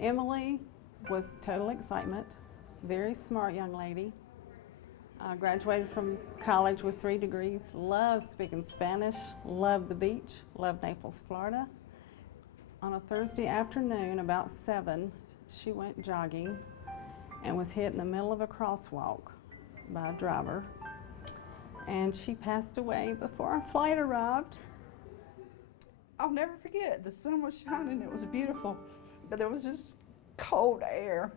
Emily was total excitement, very smart young lady. Graduated from college with 3 degrees, loved speaking Spanish, loved the beach, loved Naples, Florida. On a Thursday afternoon, about 7, she went jogging and was hit in the middle of a crosswalk by a driver. And she passed away before our flight arrived. I'll never forget, the sun was shining, it was beautiful, but there was just cold air.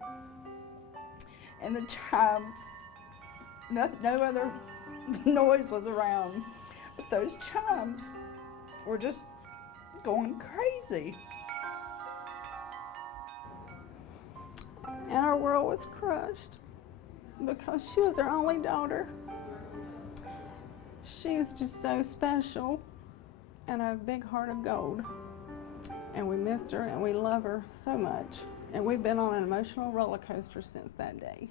And the chimes, no other noise was around, but those chimes were just going crazy. And our world was crushed because she was our only daughter. She is just so special and a big heart of gold. And we miss her and we love her so much. And we've been on an emotional roller coaster since that day.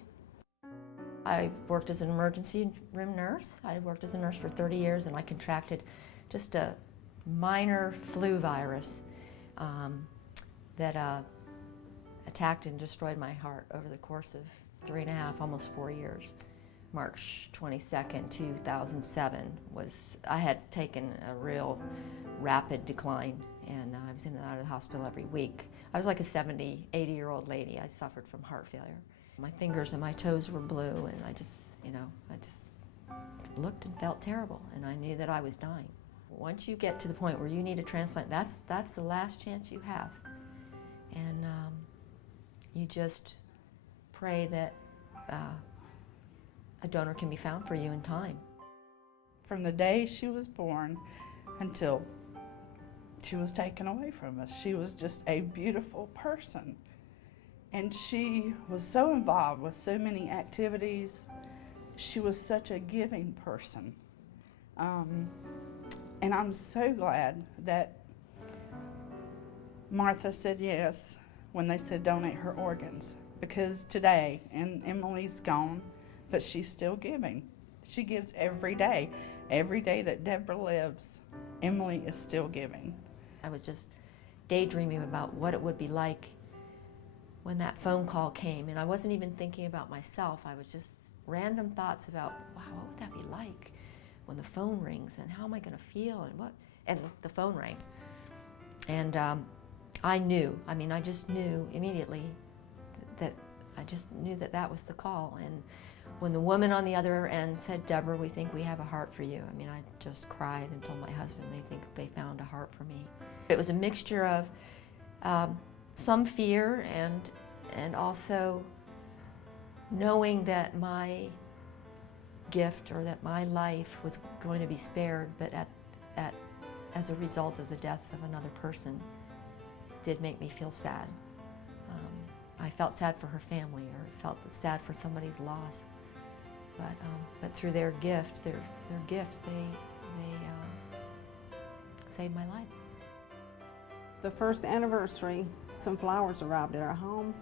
I worked as an emergency room nurse. I worked as a nurse for 30 years and I contracted just a minor flu virus that attacked and destroyed my heart over the course of 3.5, almost 4 years. March 22nd, 2007 I had taken a real rapid decline and I was in and out of the hospital every week. I was like a 70, 80-year-old lady. I suffered from heart failure. My fingers and my toes were blue and I just looked and felt terrible and I knew that I was dying. Once you get to the point where you need a transplant, that's the last chance you have. And you just pray that a donor can be found for you in time. From the day she was born until she was taken away from us, she was just a beautiful person. And she was so involved with so many activities. She was such a giving person. And I'm so glad that Martha said yes when they said donate her organs. Because today, and Emily's gone, but she's still giving. She gives every day. Every day that Deborah lives, Emily is still giving. I was just daydreaming about what it would be like when that phone call came, and I wasn't even thinking about myself. I was just random thoughts about, wow, what would that be like when the phone rings, and how am I going to feel, and the phone rang. And I knew, I just knew immediately that that was the call. And when the woman on the other end said, Deborah, we think we have a heart for you, I just cried and told my husband they think they found a heart for me. It was a mixture of some fear and also knowing that my gift or that my life was going to be spared, but as a result of the death of another person, did make me feel sad. I felt sad for her family, or felt sad for somebody's loss, but through their gift, they saved my life. The first anniversary, some flowers arrived at our home.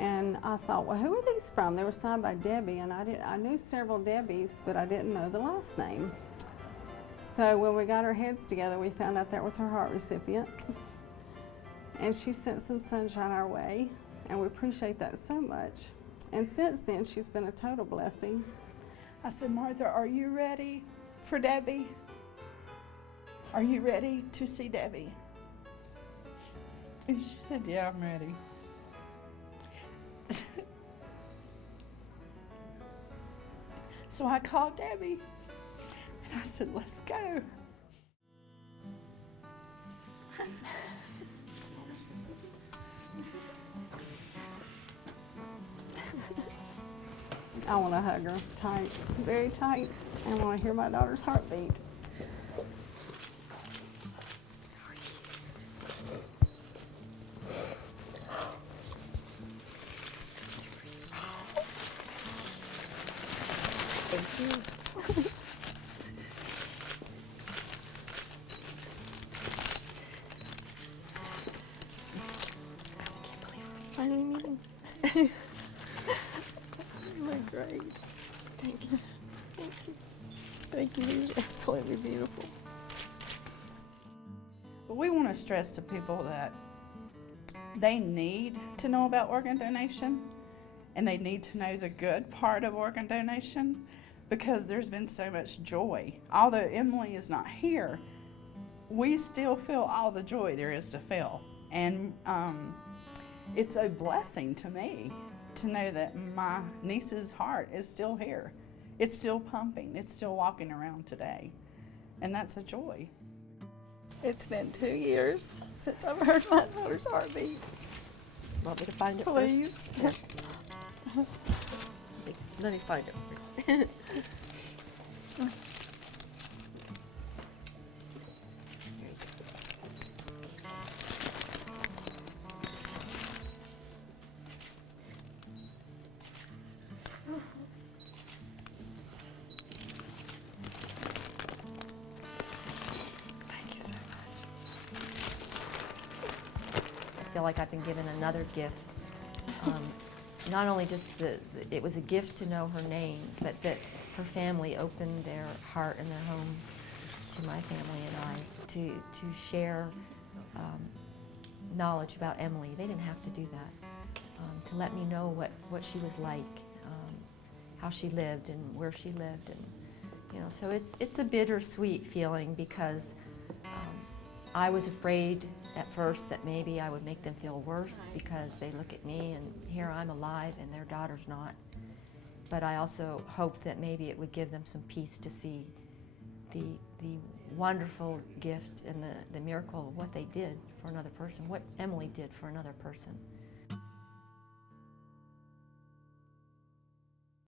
And I thought, well, who are these from? They were signed by Debbie, and I knew several Debbies, but I didn't know the last name. So when we got our heads together, we found out that was her heart recipient. And she sent some sunshine our way, and we appreciate that so much. And since then, she's been a total blessing. I said, Martha, are you ready for Debbie? Are you ready to see Debbie? And she said, yeah, I'm ready. So I called Debbie, and I said, let's go. I want to hug her tight, very tight. I want to hear my daughter's heartbeat. Thank you. Finally meeting. Isn't that great? Thank you. Thank you. Thank you. You're absolutely beautiful. But we want to stress to people that They need to know about organ donation, and they need to know the good part of organ donation, because there's been so much joy. Although Emily is not here, we still feel all the joy there is to feel. And it's a blessing to me to know that my niece's heart is still here. It's still pumping. It's still walking around today. And that's a joy. It's been 2 years since I've heard my daughter's heartbeat. Want me to find it Please. first? Let me find it for you. Thank you so much. I feel like I've been given another gift. Not only just it was a gift to know her name, but that her family opened their heart and their home to my family and I to share knowledge about Emily. They didn't have to do that. To let me know what she was like, how she lived and where she lived, and so it's a bittersweet feeling, because I was afraid at first that maybe I would make them feel worse because they look at me and here I'm alive and their daughter's not. But I also hoped that maybe it would give them some peace to see the wonderful gift and the miracle of what they did for another person, what Emily did for another person.